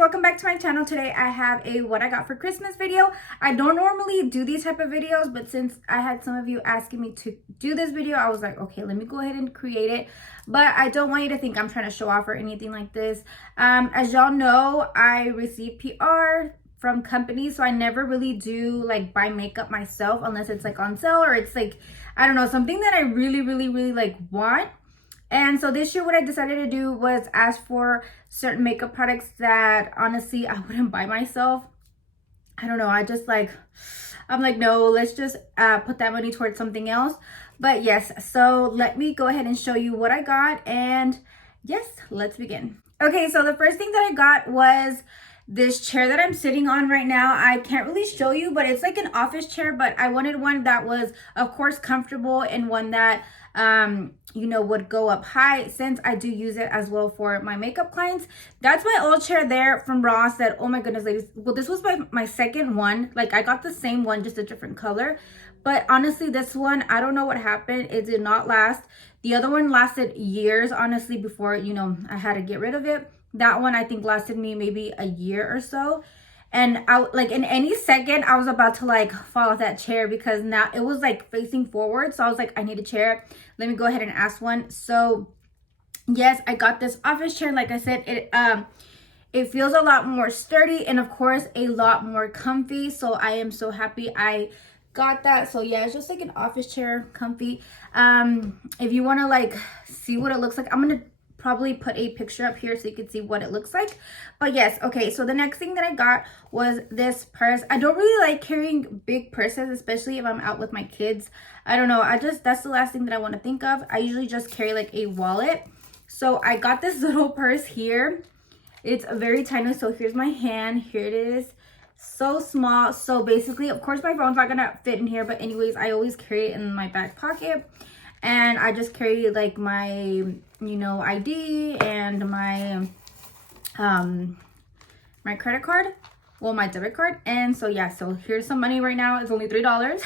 welcome back to my channel. Today I have a what I got for Christmas video. I don't normally do these type of videos, but since I had some of you asking me to do this video, I was like, okay, let me go ahead and create it. But I don't want you to think I'm trying to show off or anything like this. As y'all know, I receive PR from companies, so I never really do like buy makeup myself unless it's like on sale or it's like, I don't know, something that I really like want. And so this year what I decided to do was ask for certain makeup products that honestly I wouldn't buy myself. I don't know, I'm like, no, let's just put that money towards something else. But yes, so let me go ahead and show you what I got, and yes, let's begin. Okay, so the first thing that I got was this chair that I'm sitting on right now. I can't really show you, but it's like an office chair, but I wanted one that was of course comfortable and one that you know, would go up high, since I do use it as well for my makeup clients. That's my old chair there from Ross that, oh my goodness, ladies, well, this was my second one. Like, I got the same one, just a different color, but honestly this one, I don't know what happened, it did not last. The other one lasted years, honestly, before, you know, I had to get rid of it. That one I think lasted me maybe a year or so. And I, like, in any second I was about to like fall off that chair because now it was like facing forward. So I was like, I need a chair, let me go ahead and ask one. So yes, I got this office chair. Like I said, it feels a lot more sturdy and of course a lot more comfy. So I am so happy I got that. So yeah, it's just like an office chair, comfy. If you want to like see what it looks like, I'm gonna probably put a picture up here so you can see what it looks like. But yes, okay, so the next thing that I got was this purse. I don't really like carrying big purses, especially if I'm out with my kids. I don't know, that's the last thing that I want to think of. I usually just carry like a wallet. So I got this little purse here. It's very tiny. So here's my hand, here it is, so small. So basically, of course my phone's not gonna fit in here, but anyways, I always carry it in my back pocket. And I just carry like my, you know, ID and my my credit card, well, my debit card. And so yeah, so here's some money right now. It's only $3.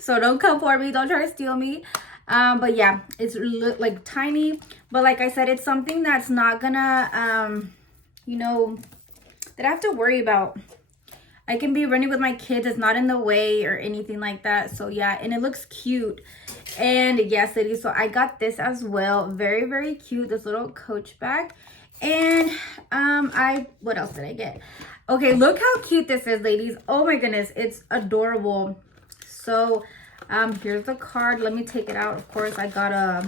So don't come for me, don't try to steal me. But yeah, it's like tiny, but like I said, it's something that's not gonna you know, that I have to worry about. I can be running with my kids, it's not in the way or anything like that. So yeah, and it looks cute. And yes, ladies, so I got this as well. Very cute, this little Coach bag. And what else did I get? Okay, look how cute this is, ladies. Oh my goodness, it's adorable. So here's the card. Let me take it out. Of course, I got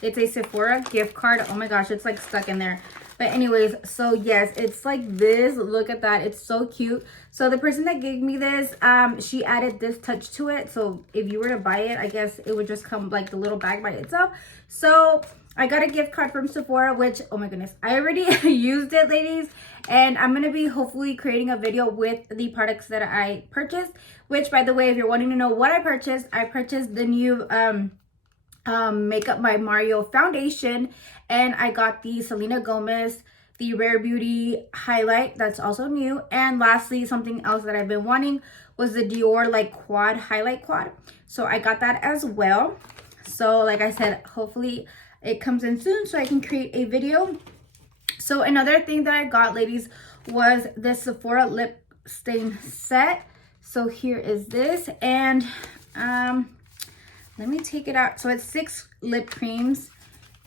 it's a Sephora gift card. Oh my gosh, it's like stuck in there. But anyways, so yes, it's like this. Look at that, it's so cute. So the person that gave me this, she added this touch to it. So if you were to buy it, I guess it would just come like the little bag by itself. So I got a gift card from Sephora, which, oh my goodness, I already used it, ladies. And I'm going to be hopefully creating a video with the products that I purchased. Which, by the way, if you're wanting to know what I purchased the new Makeup by Mario foundation, and I got the Selena Gomez, the Rare Beauty highlight, that's also new. And lastly, something else that I've been wanting was the Dior like quad highlight quad. So I got that as well. So like I said, hopefully it comes in soon so I can create a video. So another thing that I got, ladies, was this Sephora lip stain set. So here is this, and let me take it out. So it's 6 lip creams.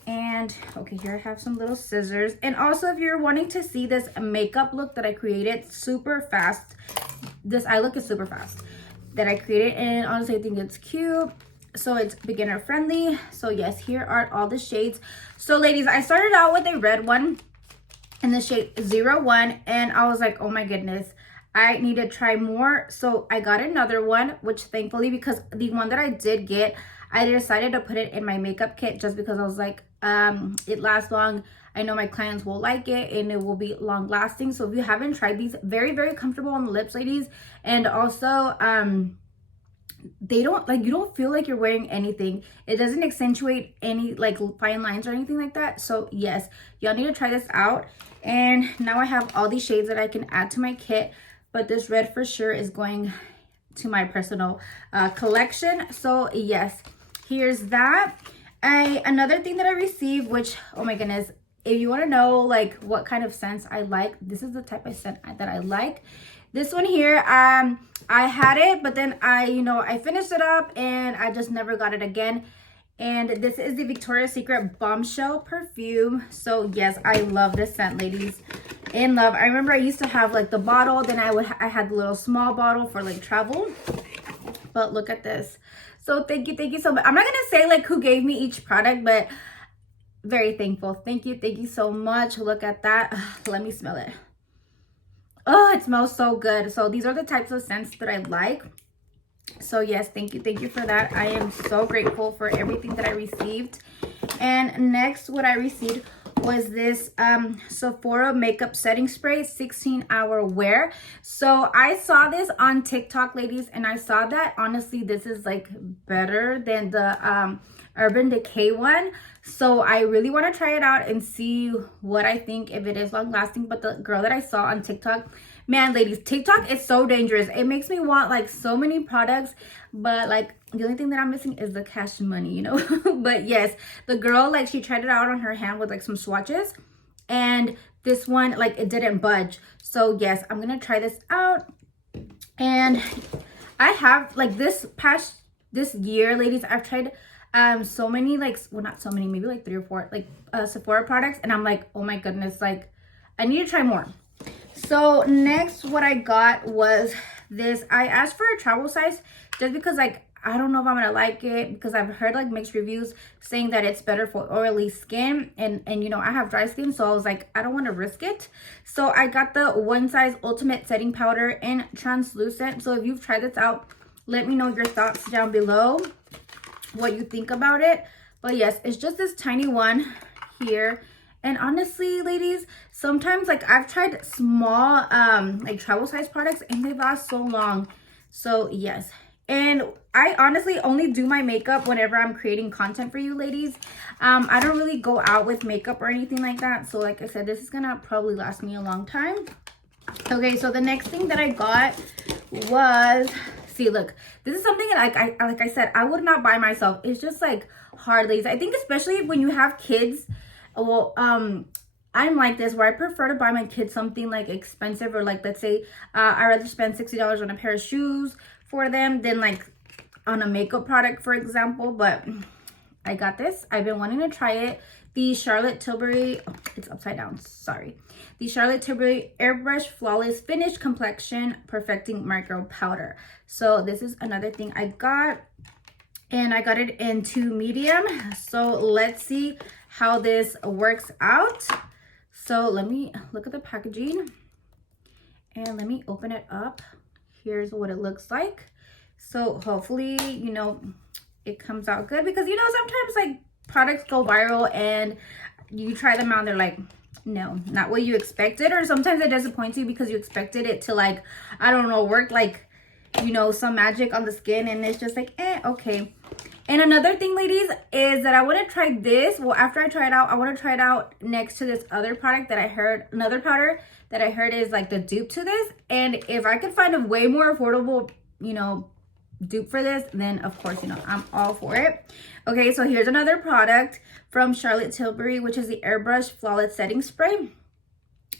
And okay, here I have some little scissors. And also, if you're wanting to see this makeup look that I created super fast, this eye look is super fast that I created, and honestly I think it's cute. So it's beginner friendly. So yes, here are all the shades. So ladies, I started out with a red one in the shade 01, and I was like, oh my goodness, I need to try more. So I got another one, which thankfully, because the one that I did get, I decided to put it in my makeup kit just because I was like, it lasts long. I know my clients will like it and it will be long lasting. So if you haven't tried these, very comfortable on the lips, ladies. And also they don't, like, you don't feel like you're wearing anything. It doesn't accentuate any like fine lines or anything like that. So yes, y'all need to try this out. And now I have all these shades that I can add to my kit, but this red for sure is going to my personal collection. So yes, here's that. Another thing that I received, which, oh my goodness, if you want to know like what kind of scents I like, this is the type of scent that I like. This one here, I had it, but then I finished it up and I just never got it again. And this is the Victoria's Secret Bombshell perfume. So yes, I love this scent, ladies. In love. I remember I used to have like the bottle, then I had the little small bottle for like travel. But look at this. So thank you so much. I'm not gonna say like who gave me each product, but very thankful. Thank you so much. Look at that. Let me smell it. Oh, it smells so good. So these are the types of scents that I like. So yes, thank you for that. I am so grateful for everything that I received. And next, what I received was this Sephora makeup setting spray, 16-hour wear. So I saw this on TikTok, ladies, and I saw that honestly this is like better than the Urban Decay one. So I really want to try it out and see what I think, if it is long lasting. But the girl that I saw on TikTok, man, ladies, TikTok is so dangerous. It makes me want like so many products, but like the only thing that I'm missing is the cash money, you know. But yes, the girl, like, she tried it out on her hand with like some swatches, and this one, like, it didn't budge. So yes, I'm gonna try this out. And I have like this year, ladies, I've tried so many, like, well, not so many, maybe like 3 or 4 like Sephora products, and I'm like, oh my goodness, like I need to try more. So next, what I got was this. I asked for a travel size just because, like, I don't know if I'm gonna like it, because I've heard like mixed reviews saying that it's better for oily skin, and you know, I have dry skin, so I was like, I don't want to risk it. So I got the One Size Ultimate Setting Powder in translucent. So if you've tried this out, let me know your thoughts down below, what you think about it. But yes, it's just this tiny one here. And honestly, ladies, sometimes like I've tried small like travel size products and they last so long. So yes, and I honestly only do my makeup whenever I'm creating content for you, ladies. I don't really go out with makeup or anything like that. So like I said, this is gonna probably last me a long time. Okay, so the next thing that I got was, see, look, this is something that like I said, I would not buy myself. It's just like hard, ladies. I think especially when you have kids. Well, I'm like this, where I prefer to buy my kids something like expensive, or like, let's say I'd rather spend $60 on a pair of shoes for them than like on a makeup product, for example. But I got this. I've been wanting to try it. The Charlotte Tilbury, oh, it's upside down, sorry. The Charlotte Tilbury Airbrush Flawless Finish Complexion Perfecting Micro Powder. So this is another thing I got, and I got it in 2 medium. So let's see how this works out. So let me look at the packaging and let me open it up. Here's what it looks like. So hopefully, you know, it comes out good, because you know, sometimes like products go viral and you try them out and they're like, no, not what you expected. Or sometimes it disappoints you because you expected it to, like, I don't know, work like, you know, some magic on the skin, and it's just like, okay. And another thing, ladies, is that I want to try this. Well, after I try it out, I want to try it out next to this other product that I heard, another powder that I heard is like the dupe to this. And if I could find a way more affordable, you know, dupe for this, then of course, you know, I'm all for it. Okay, so here's another product from Charlotte Tilbury, which is the Airbrush Flawless Setting Spray.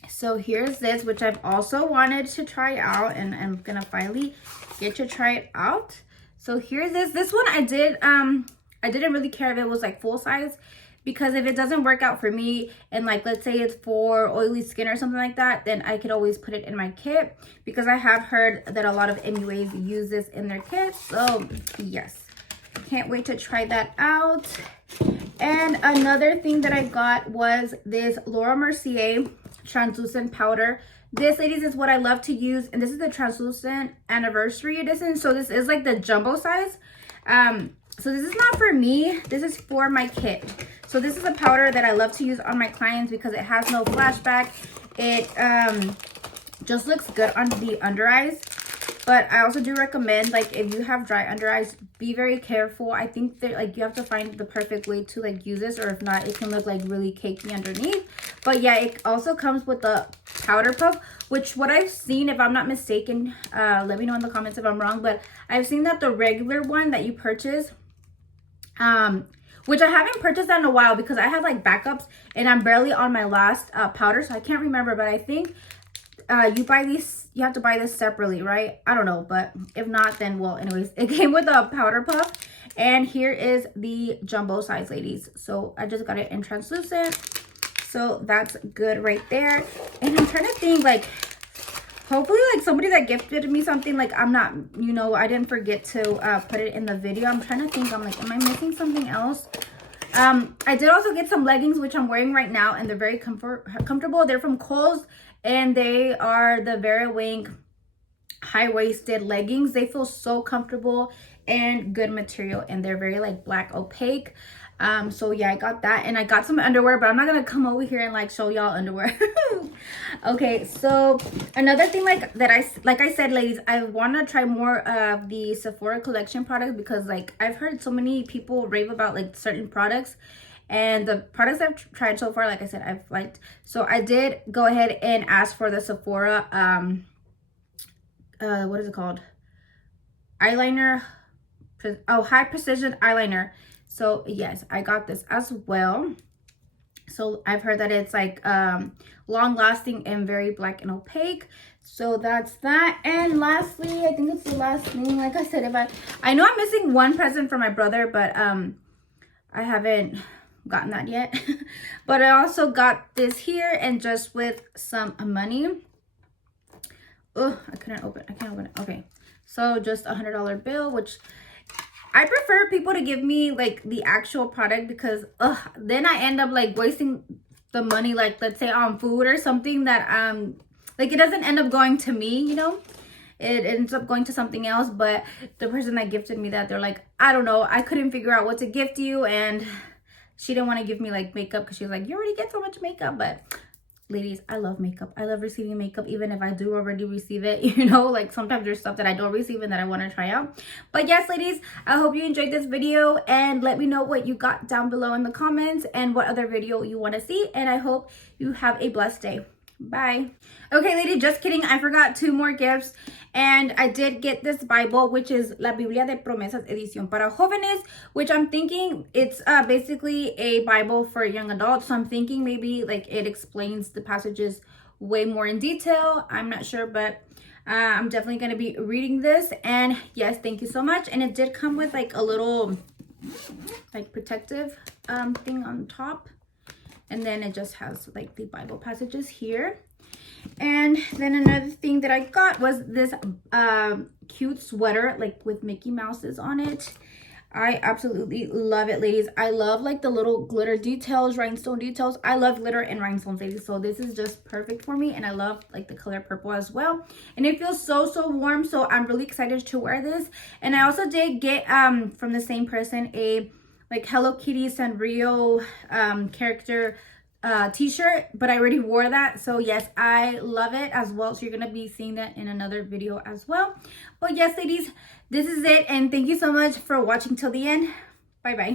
So here's this, which I've also wanted to try out, and I'm gonna finally get to try it out. So here's this one. I didn't really care if it was like full size, because if it doesn't work out for me, and like, let's say it's for oily skin or something like that, then I could always put it in my kit, because I have heard that a lot of MUAs use this in their kits. So yes, can't wait to try that out. And another thing that I got was this Laura Mercier translucent powder. This, ladies, is what I love to use, and this is the translucent anniversary edition. So this is like the jumbo size. So this is not for me, this is for my kit. So this is a powder that I love to use on my clients because it has no flashback. It just looks good on the under eyes. But I also do recommend, like, if you have dry under eyes, be very careful. I think that, like, you have to find the perfect way to, like, use this, or if not, it can look like really cakey underneath. But yeah, it also comes with the powder puff, which what I've seen, if I'm not mistaken, let me know in the comments if I'm wrong, but I've seen that the regular one that you purchase, which I haven't purchased that in a while because I had like backups and I'm barely on my last powder, so I can't remember, but I think you have to buy this separately, right? I don't know, but if not, then well, anyways, it came with a powder puff, and here is the jumbo size, ladies. So I just got it in translucent, so that's good right there. And I'm trying to think, like, hopefully like somebody that gifted me something, like I'm not, you know, I didn't forget to put it in the video. I'm trying to think, I'm like, am I missing something else? I did also get some leggings, which I'm wearing right now, and they're very comfortable. They're from Kohl's, and they are the Vera Wing high-waisted leggings. They feel so comfortable and good material, and they're very like black opaque. So yeah, I got that, and I got some underwear, but I'm not gonna come over here and like show y'all underwear. Okay, so another thing like I said, ladies, I want to try more of the Sephora collection products, because like I've heard so many people rave about like certain products, and the products I've tried so far, like I said, I've liked. So I did go ahead and ask for the Sephora what is it called, eyeliner, high precision eyeliner. So yes, I got this as well. So I've heard that it's like long lasting and very black and opaque. So that's that. And lastly, I think it's the last thing. Like I said, I know I'm missing one present for my brother, but I haven't gotten that yet. But I also got this here, and just with some money. Oh, I can't open it. Okay, so just $100 bill, which I prefer people to give me like the actual product, because then I end up like wasting the money, like let's say on food or something that like it doesn't end up going to me, you know, it ends up going to something else. But the person that gifted me that, they're like, I don't know, I couldn't figure out what to gift you, and she didn't want to give me like makeup because she was like, you already get so much makeup. But ladies, I love makeup. I love receiving makeup, even if I do already receive it, you know, like sometimes there's stuff that I don't receive and that I want to try out. But yes, ladies, I hope you enjoyed this video, and let me know what you got down below in the comments and what other video you want to see. And I hope you have a blessed day. Bye. Okay, lady, just kidding. I forgot 2 more gifts. And I did get this Bible, which is La Biblia de Promesas Edición para Jóvenes, which I'm thinking it's basically a Bible for young adults. So I'm thinking maybe like it explains the passages way more in detail. I'm not sure, but I'm definitely going to be reading this. And yes, thank you so much. And it did come with like a little like protective thing on top. And then it just has like the Bible passages here. And then another thing that I got was this cute sweater, like with Mickey Mouses on it. I absolutely love it, ladies. I love like the little glitter details, rhinestone details. I love glitter and rhinestones, ladies. So this is just perfect for me. And I love like the color purple as well. And it feels so warm. So I'm really excited to wear this. And I also did get from the same person a like Hello Kitty Sanrio character t-shirt, but I already wore that. So yes, I love it as well. So you're gonna be seeing that in another video as well. But yes, ladies, this is it, and thank you so much for watching till the end. Bye bye.